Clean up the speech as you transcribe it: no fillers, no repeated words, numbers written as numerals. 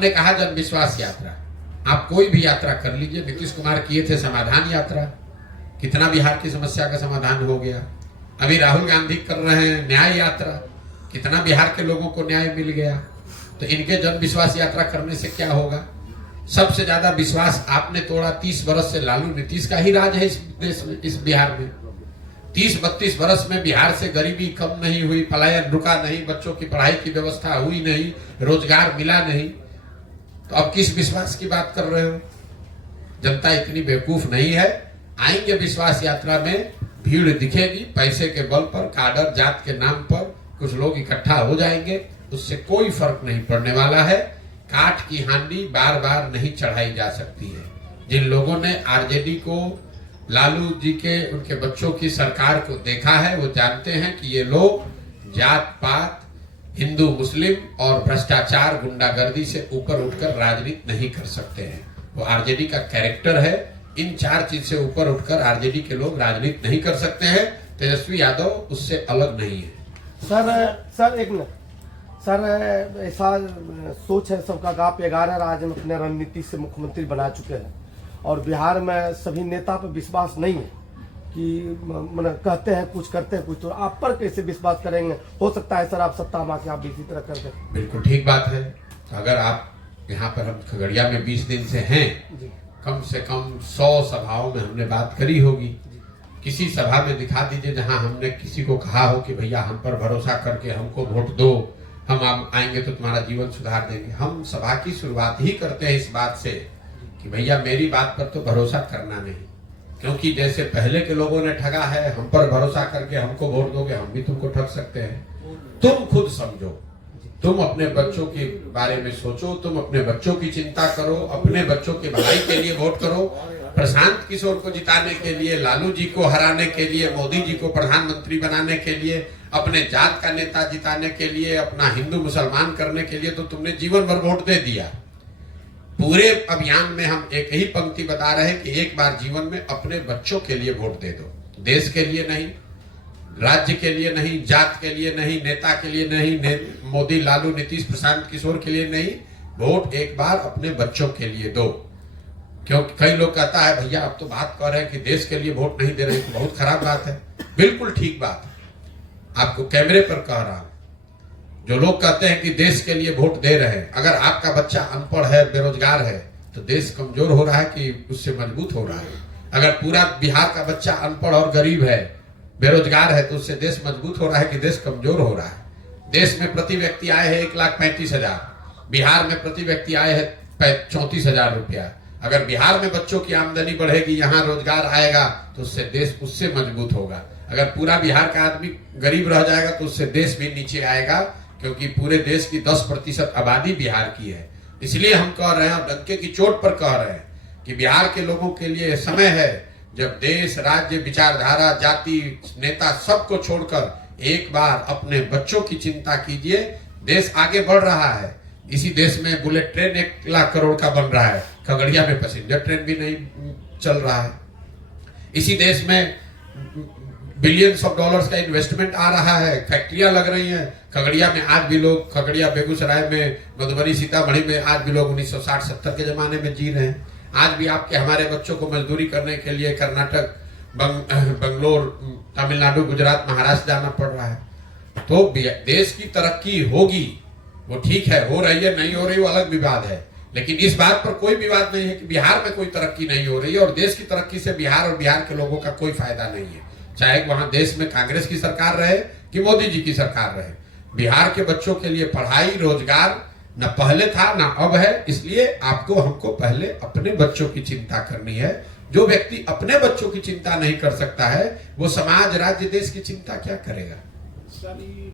आपने कहा जन विश्वास यात्रा, आप कोई भी यात्रा कर लीजिए। नीतीश कुमार किए थे समाधान यात्रा, कितना बिहार की समस्या का समाधान हो गया। अभी राहुल गांधी कर रहे हैं न्याय यात्रा, कितना बिहार के लोगों को न्याय मिल गया। तो इनके जन विश्वास यात्रा करने से क्या होगा? सबसे ज्यादा विश्वास आपने तोड़ा। 30 बरस से लालू नीतीश का ही राज है इस देश में, इस बिहार में। 30-32 बरस में बिहार से गरीबी कम नहीं हुई, पलायन रुका नहीं, बच्चों की पढ़ाई की व्यवस्था हुई नहीं, रोजगार मिला नहीं। तो अब किस विश्वास की बात कर रहे हो? जनता इतनी बेवकूफ नहीं है। आएंगे विश्वास यात्रा में, भीड़ दिखेगी, पैसे के बल पर, काडर जात के नाम पर कुछ लोग इकट्ठा हो जाएंगे, उससे कोई फर्क नहीं पड़ने वाला है। काठ की हांडी बार बार नहीं चढ़ाई जा सकती है। जिन लोगों ने आरजेडी को, लालू जी के, उनके बच्चों की सरकार को देखा है, वो जानते हैं कि ये लोग जात पात, हिंदू मुस्लिम और भ्रष्टाचार गुंडागर्दी से ऊपर उठकर राजनीति नहीं कर सकते हैं। वो आरजेडी का कैरेक्टर है। इन 4 चीज से ऊपर उठकर आरजेडी के लोग राजनीति नहीं कर सकते हैं। तेजस्वी यादव उससे अलग नहीं है। सर एक मिनट सर, ऐसा सोच है सबका कि आप 11 राज्य में अपने रणनीति से मुख्यमंत्री बना चुके हैं और बिहार में सभी नेता पर विश्वास नहीं है कि मतलब कहते हैं कुछ, करते हैं कुछ, तो आप पर कैसे विश्वास करेंगे? हो सकता है सर आप सत्ता में आके आप इसी तरह कर दें। बिल्कुल ठीक बात है। तो अगर आप यहाँ पर, हम खगड़िया में 20 दिन से हैं, कम से कम 100 सभाओं में हमने बात करी होगी। किसी सभा में दिखा दीजिए जहां हमने किसी को कहा हो कि भैया हम पर भरोसा करके हमको वोट दो, हम आएंगे तो तुम्हारा जीवन सुधार देंगे। हम सभा की शुरुआत ही करते हैं इस बात से कि भैया मेरी बात पर तो भरोसा करना नहीं, क्योंकि जैसे पहले के लोगों ने ठगा है, हम पर भरोसा करके हमको वोट दोगे, हम भी तुमको ठग सकते हैं। तुम खुद समझो, तुम अपने बच्चों के बारे में सोचो, तुम अपने बच्चों की चिंता करो, अपने बच्चों की भलाई के लिए वोट करो। प्रशांत किशोर को जिताने के लिए, लालू जी को हराने के लिए, मोदी जी को प्रधानमंत्री बनाने के लिए, अपने जात का नेता जिताने के लिए, अपना हिंदू मुसलमान करने के लिए तो तुमने जीवन भर वोट दे दिया। पूरे अभियान में हम एक ही पंक्ति बता रहे हैं कि एक बार जीवन में अपने बच्चों के लिए वोट दे दो। देश के लिए नहीं, राज्य के लिए नहीं, जात के लिए नहीं, नेता के लिए नहीं, मोदी, लालू, नीतीश, प्रशांत किशोर के लिए नहीं, वोट एक बार अपने बच्चों के लिए दो। क्योंकि कई लोग कहता है भैया आप तो बात कर रहे हैं कि देश के लिए वोट नहीं दे रहे, तो बहुत खराब बात है। बिल्कुल ठीक बात है, आपको कैमरे पर कह रहा हूं। जो लोग कहते हैं कि देश के लिए वोट दे रहे हैं, अगर आपका बच्चा अनपढ़ है, बेरोजगार है, तो देश कमजोर हो रहा है कि उससे मजबूत हो रहा है? अगर पूरा बिहार का बच्चा अनपढ़ और गरीब है, बेरोजगार है, तो उससे देश मजबूत हो रहा है कि देश कमजोर हो रहा है? देश में प्रति व्यक्ति आए हैं 1,35,000, बिहार में प्रति व्यक्ति आए हैं 34,000 रुपया। अगर बिहार में बच्चों की आमदनी बढ़ेगी, यहाँ रोजगार आएगा, तो उससे देश उससे मजबूत होगा। अगर पूरा बिहार का आदमी गरीब रह जाएगा तो उससे देश भी नीचे आएगा, क्योंकि पूरे देश की 10% आबादी बिहार की है। इसलिए हम कह रहे हैं, डंके की चोट पर कह रहे हैं कि बिहार के लोगों के लिए समय है जब देश, राज्य, विचारधारा, जाति, नेता सबको छोड़कर एक बार अपने बच्चों की चिंता कीजिए। देश आगे बढ़ रहा है। इसी देश में बुलेट ट्रेन 1 लाख करोड़ का बन रहा है, खगड़िया में पैसेंजर ट्रेन भी नहीं चल रहा है। इसी देश में बिलियंस ऑफ डॉलर्स का इन्वेस्टमेंट आ रहा है, फैक्ट्रियां लग रही हैं। खगड़िया में आज भी लोग, खगड़िया, बेगूसराय में, मधुबनी, सीतामढ़ी में आज भी लोग 1960-70 के जमाने में जी रहे हैं। आज भी आपके हमारे बच्चों को मजदूरी करने के लिए कर्नाटक, बंगलोर, तमिलनाडु, गुजरात, महाराष्ट्र जाना पड़ रहा है। तो देश की तरक्की होगी, वो ठीक है, हो रही है, नहीं हो रही वो अलग विवाद है, लेकिन इस बात पर कोई विवाद नहीं है कि बिहार में कोई तरक्की नहीं हो रही है। और देश की तरक्की से बिहार और बिहार के लोगों का कोई फायदा नहीं है, चाहे वहां देश में कांग्रेस की सरकार रहे कि मोदी जी की सरकार रहे। बिहार के बच्चों के लिए पढ़ाई, रोजगार न पहले था न अब है। इसलिए आपको, हमको पहले अपने बच्चों की चिंता करनी है। जो व्यक्ति अपने बच्चों की चिंता नहीं कर सकता है, वो समाज, राज्य, देश की चिंता क्या करेगा?